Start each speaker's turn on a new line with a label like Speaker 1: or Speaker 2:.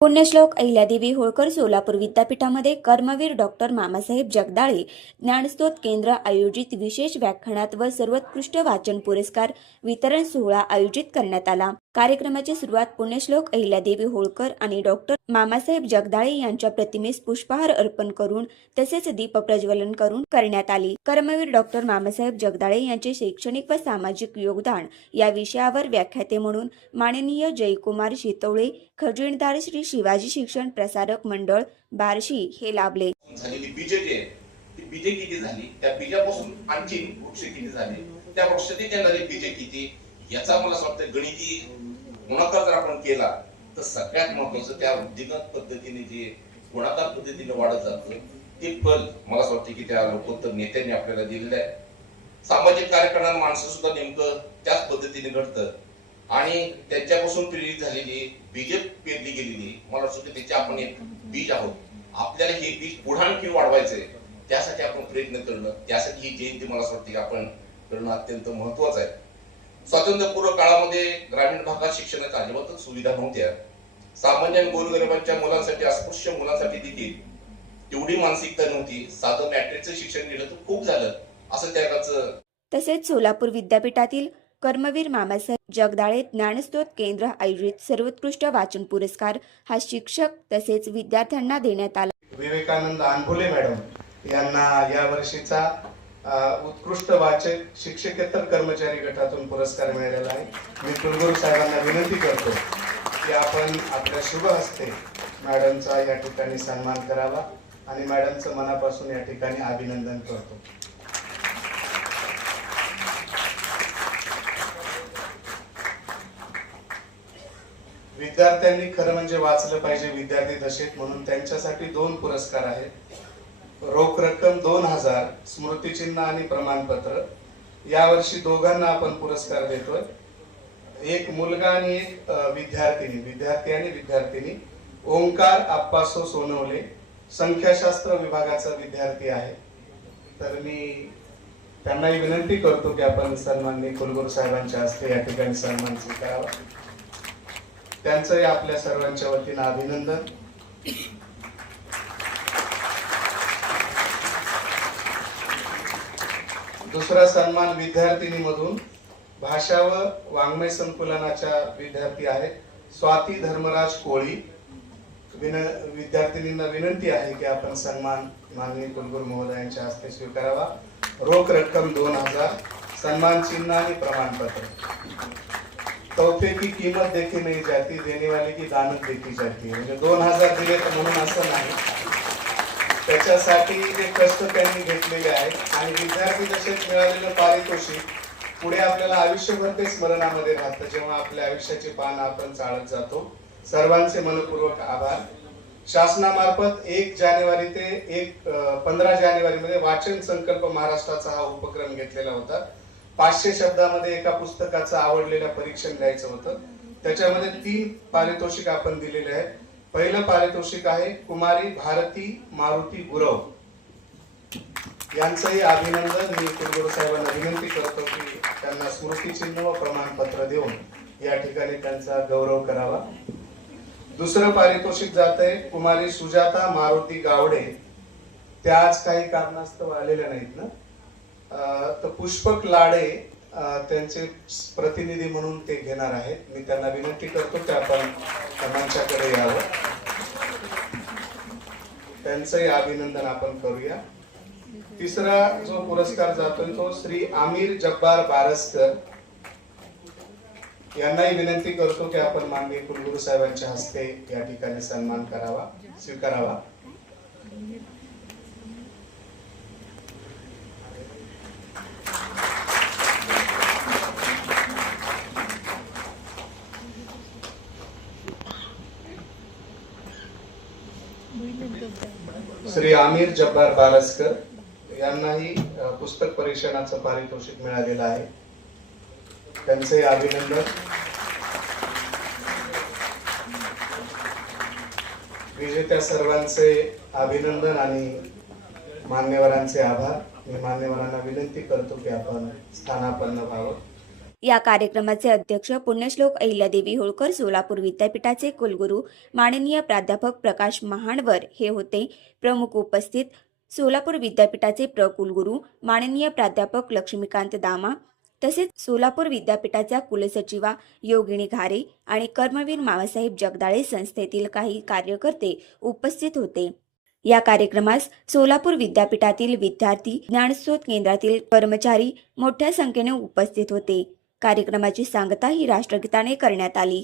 Speaker 1: पुण्यश्लोक अहिल्यादेवी होळकर सोलापूर विद्यापीठामध्ये कर्मवीर डॉक्टर मामासाहेब जगदाळे ज्ञानस्तोत केंद्र आयोजित विशेष व्याख्यानात व सर्वोत्कृष्ट वाचन पुरस्कार वितरण सोहळा आयोजित करण्यात आला. कार्यक्रमाची सुरुवात पुण्यश्लोक अहिल्यादेवी होळकर आणि डॉक्टर मामासाहेब जगदाळे यांच्या प्रतिमेस पुष्पहार अर्पण करून तसेच दीप प्रज्वलन करून करण्यात आली. कर्मवीर डॉक्टर मामासाहेब जगदाळे यांचे शैक्षणिक व सामाजिक योगदान या विषयावर व्याख्याते म्हणून माननीय जयकुमार शितोळे खजिनदार श्री शिवाजी शिक्षण प्रसारक मंडळ बार्शी हे लाभले.
Speaker 2: झालेली बीजे जे आहे. ती बीजे किती झाली? त्या बीजापासून आणखी वृक्ष किती झाले? त्या वृक्षाचे येणारे बीजे किती याचा मला असं वाटतं गणिती गुणाकार जर आपण केला तर सगळ्यात महत्वाचं त्या वृद्धिगत पद्धतीने जे गुणाकार पद्धतीने वाढत जातं ते फल मला असं वाटतं की त्या लोकोत्तर नेत्यांनी आपल्याला दिलेलं आहे. सामाजिक कार्यक्रमात माणसं सुद्धा नेमकं त्याच पद्धतीने घडतं. आणि त्यांच्यापासून प्रेरित झालेली बीजे पेरली गेलेली मला वाटतं त्याचे आपण एक बीज आहोत. आपल्याला हे बीज पुढे आणखी वाढवायचंय त्यासाठी आपण प्रयत्न करणं त्यासाठी ही जयंती मला असं की आपण करणं अत्यंत महत्वाचं आहे. स्वातंत्र्यपूर्व काळामध्ये ग्रामीण भागात शिक्षणाच्या अजिबातच सुविधा नव्हत्या. सामान्य आणि गोरगरिबांच्या मुलांसाठी अस्पृश्य मुलांसाठी देखील तेवढी मानसिकता नव्हती. साधं मॅट्रिकचं शिक्षण दिलं तर खूप झालं असं त्याचं
Speaker 1: तसेच सोलापूर विद्यापीठातील कर्मवीर मामासाहेब जगदाळे ज्ञानस्तोत केंद्र आयोजित सर्वोत्कृष्ट वाचन पुरस्कार हा शिक्षक तसेच विद्यार्थ्यांना देण्यात आला.
Speaker 3: विवेकानंद आनफुले मॅडम यांना या वर्षीचा उत्कृष्ट वाचक शिक्षकेतर कर्मचारी गटातून पुरस्कार मिळालेला आहे. मी कुलगुरू साहेबांना विनंती करतो की आपण आपल्या शुभ हस्ते मॅडमचा या ठिकाणी सन्मान करावा आणि मॅडमचं मनापासून या ठिकाणी अभिनंदन करतो. विद्यार्थ्यांनी खरं म्हणजे वाचलं पाहिजे विद्यार्थी दशेत म्हणून त्यांच्यासाठी दोन पुरस्कार आहेत. रोख रक्कम दोन हजार स्मृतिचिन्ह आणि प्रमाणपत्र. यावर्षी दोघांना आपण पुरस्कार देतोय. एक मुलगा आणि एक विद्यार्थिनी विद्यार्थी आणि विद्यार्थिनी. ओंकार आप्पासो सोनवले संख्याशास्त्र विभागाचा विद्यार्थी आहे. तर मी त्यांनाही विनंती करतो की आपण सन्माननीय कुलगुरू साहेबांच्या हस्ते या ठिकाणी सन्मान स्वीकारावा त्यांचंही आपल्या सर्वांच्या वतीनं अभिनंदन. दुसरा सन्मान विद्यार्थिनी मधून भाषा व वाङ्मय संकुलनाच्या विद्यार्थी आहेत. स्वाती धर्मराज कोळी. विन विद्यार्थिनींना विनंती आहे की आपण सन्मान माननीय कुलगुरू महोदयांच्या हस्ते स्वीकारावा. रोख रक्कम दोन हजार. सन्मान चिन्ह आणि प्रमाणपत्र. तोहफे की किंमत देखी नाही जाती देने वाले की दानत देखी जाती. म्हणजे दोन हजार दिले तर म्हणून असं नाही. त्याच्यासाठी ते कष्ट त्यांनी घेतलेले आहेत आणि विद्यार्थी दशेत मिळालेलं पारितोषिक पुढे आपल्याला आयुष्यभर ते स्मरणामध्ये राहतं. जेव्हा आपल्या आयुष्याची पान आपण चाळत जातो. सर्वांचे मनपूर्वक आभार. शासनामार्फत एक जानेवारी ते एक पंधरा जानेवारी मध्ये वाचन संकल्प महाराष्ट्राचा हा उपक्रम घेतलेला होता. पाचशे शब्दामध्ये एका पुस्तकाचं आवडलेलं परीक्षण द्यायचं होतं. त्याच्यामध्ये तीन पारितोषिक आपण दिलेले आहेत. पहिलं पारितोषिक आहे कुमारी भारती मारुती गुरव यांचंही अभिनंदन. मी कुलगुरू साहेबांना विनंती करतो की त्यांना स्मृतिचिन्ह व प्रमाणपत्र देऊन या ठिकाणी त्यांचा गौरव करावा. दुसरं पारितोषिक जात आहे कुमारी सुजाता मारुती गावडे. त्या आज काही कारणास्तव आलेल्या नाहीत ना? तर पुष्पक लाडे त्यांचे प्रतिनिधी म्हणून ते घेणार आहेत. मी त्यांना विनंती करतो की आपण मंचाकडे यावं. त्यांचंही अभिनंदन आपण करूया. तिसरा जो पुरस्कार जातोय तो श्री आमिर जब्बार बारसकर. यांनाही विनंती करतो की आपण माननीय कुलगुरू साहेबांच्या हस्ते या ठिकाणी सन्मान करावा स्वीकारावा. श्री आमिर जब्बार बारसकर यांनाही पुस्तक परीक्षणाचं पारितोषिक मिळालेलं आहे. त्यांचे अभिनंदन. विजेत्या सर्वांचे अभिनंदन आणि मान्यवरांचे आभार. मी मान्यवरांना विनंती करतो की आपण स्थानापन्न व्हावं.
Speaker 1: या कार्यक्रमाचे अध्यक्ष पुण्यश्लोक अहिल्यादेवी होळकर सोलापूर विद्यापीठाचे कुलगुरू माननीय प्राध्यापक प्रकाश महाणवर हे होते. प्रमुख उपस्थित सोलापूर विद्यापीठाचे प्र कुलगुरू माननीय प्राध्यापक लक्ष्मीकांत दामा तसेच सोलापूर विद्यापीठाच्या कुलसचिवा योगिणी घारे आणि कर्मवीर मामासाहेब जगदाळे संस्थेतील काही कार्यकर्ते उपस्थित होते. या कार्यक्रमास सोलापूर विद्यापीठातील विद्यार्थी ज्ञानस्रोत केंद्रातील कर्मचारी मोठ्या संख्येने उपस्थित होते. कार्यक्रमाची सांगता ही राष्ट्रगीताने करण्यात आली.